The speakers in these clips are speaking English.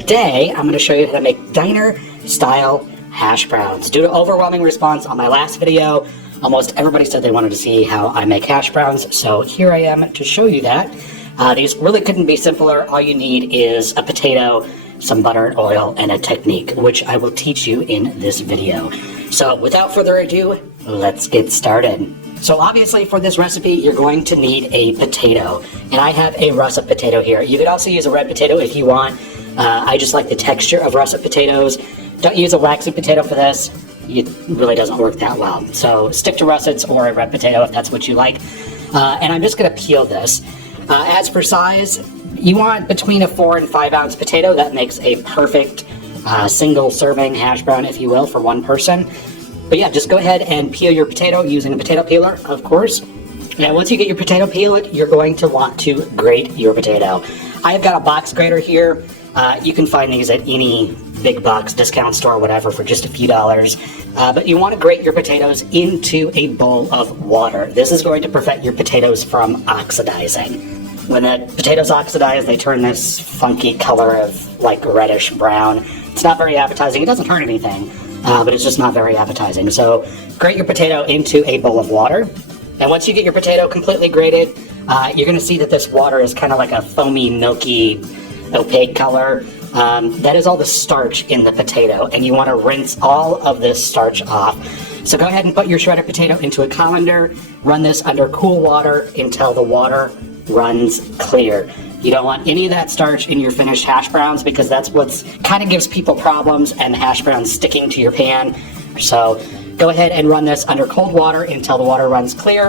Today, I'm going to show you how to make diner-style hash browns. Due to overwhelming response on my last video, almost everybody said they wanted to see how I make hash browns, so here I am to show you that. These really couldn't be simpler. All you need is a potato, some butter and oil, and a technique, which I will teach you in this video. So without further ado, let's get started. So obviously for this recipe, you're going to need a potato, and I have a russet potato here. You could also use a red potato if you want. I just like the texture of russet potatoes. Don't use a waxy potato for this. It really doesn't work that well. So stick to russets or a red potato if that's what you like. And I'm just going to peel this. As for size, you want between a 4 and 5 ounce potato. That makes a perfect single serving hash brown, if you will, for one person. But yeah, just go ahead and peel your potato using a potato peeler, of course. Now, once you get your potato peeled, you're going to want to grate your potato. I've got a box grater here. You can find these at any big box discount store, whatever, for just a few dollars. But you want to grate your potatoes into a bowl of water. This is going to prevent your potatoes from oxidizing. When the potatoes oxidize, they turn this funky color of like reddish brown. It's not very appetizing. It doesn't hurt anything, but it's just not very appetizing. So grate your potato into a bowl of water. And once you get your potato completely grated, you're going to see that this water is kind of like a foamy, milky, opaque color. That is all the starch in the potato, and you want to rinse all of this starch off. So go ahead and put your shredded potato into a colander, run this under cool water until the water runs clear. You don't want any of that starch in your finished hash browns because that's what's kind of gives people problems and the hash browns sticking to your pan. So go ahead and run this under cold water until the water runs clear,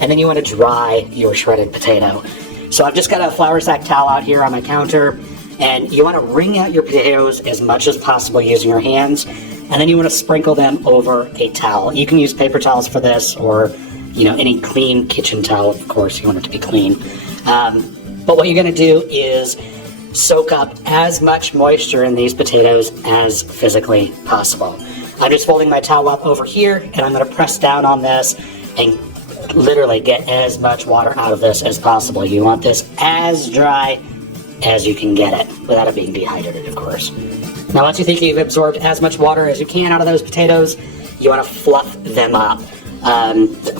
and then you want to dry your shredded potato. So I've just got a flour sack towel out here on my counter, and you want to wring out your potatoes as much as possible using your hands, and then you want to sprinkle them over a towel. You can use paper towels for this, or any clean kitchen towel. Of course, you want it to be clean. But what you're going to do is soak up as much moisture in these potatoes as physically possible. I'm just folding my towel up over here, and I'm going to press down on this and literally get as much water out of this as possible. You want this as dry as you can get it, without it being dehydrated, of course. Now, once you think you've absorbed as much water as you can out of those potatoes, you want to fluff them up.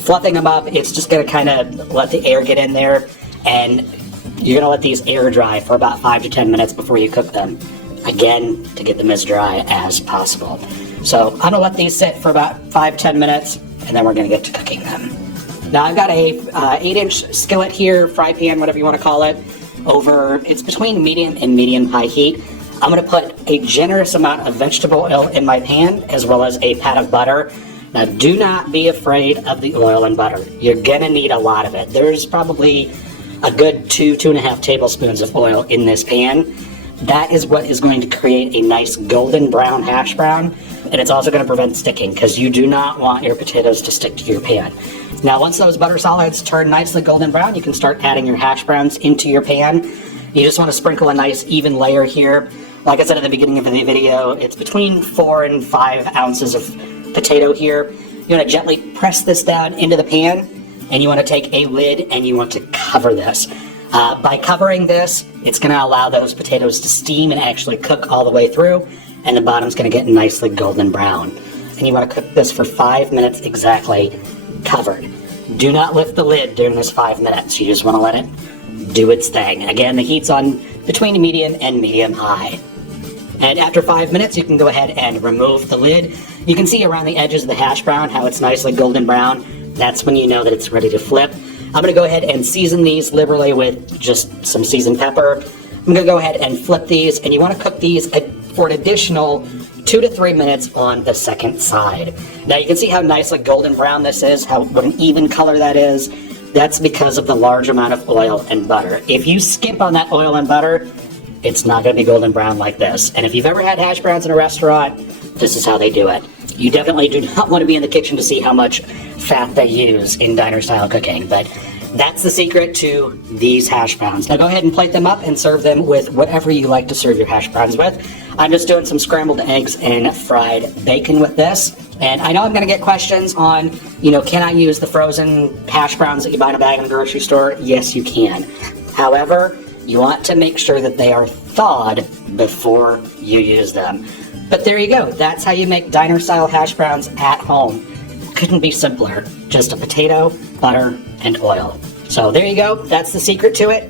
Fluffing them up, it's just going to kind of let the air get in there, and you're going to let these air dry for about 5 to 10 minutes before you cook them. Again, to get them as dry as possible. So I'm going to let these sit for about 5-10 minutes, and then we're going to get to cooking them. Now I've got a 8-inch skillet here, fry pan, whatever you want to call it, it's between medium and medium-high heat. I'm going to put a generous amount of vegetable oil in my pan, as well as a pat of butter. Now do not be afraid of the oil and butter. You're going to need a lot of it. There's probably a good 2.5 tablespoons of oil in this pan. That is what is going to create a nice golden brown hash brown, and it's also going to prevent sticking because you do not want your potatoes to stick to your pan. Now, once those butter solids turn nicely golden brown, you can start adding your hash browns into your pan. You just want to sprinkle a nice even layer here. Like I said at the beginning of the video, it's between 4 and 5 ounces of potato here. You want to gently press this down into the pan, and you want to take a lid and you want to cover this. By covering this, it's going to allow those potatoes to steam and actually cook all the way through, and the bottom's going to get nicely golden brown. And you want to cook this for 5 minutes exactly, covered. Do not lift the lid during this 5 minutes. You just want to let it do its thing. Again, the heat's on between medium and medium-high. And after 5 minutes, you can go ahead and remove the lid. You can see around the edges of the hash brown how it's nicely golden brown. That's when you know that it's ready to flip. I'm going to go ahead and season these liberally with just some seasoned pepper. I'm going to go ahead and flip these, and you want to cook these for an additional 2 to 3 minutes on the second side. Now you can see how nicely golden brown this is, what an even color that is. That's because of the large amount of oil and butter. If you skimp on that oil and butter, it's not going to be golden brown like this. And if you've ever had hash browns in a restaurant, this is how they do it. You definitely do not want to be in the kitchen to see how much fat they use in diner style cooking, but that's the secret to these hash browns. Now go ahead and plate them up and serve them with whatever you like to serve your hash browns with. I'm just doing some scrambled eggs and fried bacon with this. And I know I'm going to get questions on, can I use the frozen hash browns that you buy in a bag in a grocery store? Yes, you can. However, you want to make sure that they are thawed before you use them. But there you go. That's how you make diner-style hash browns at home. Couldn't be simpler. Just a potato, butter, and oil. So there you go. That's the secret to it.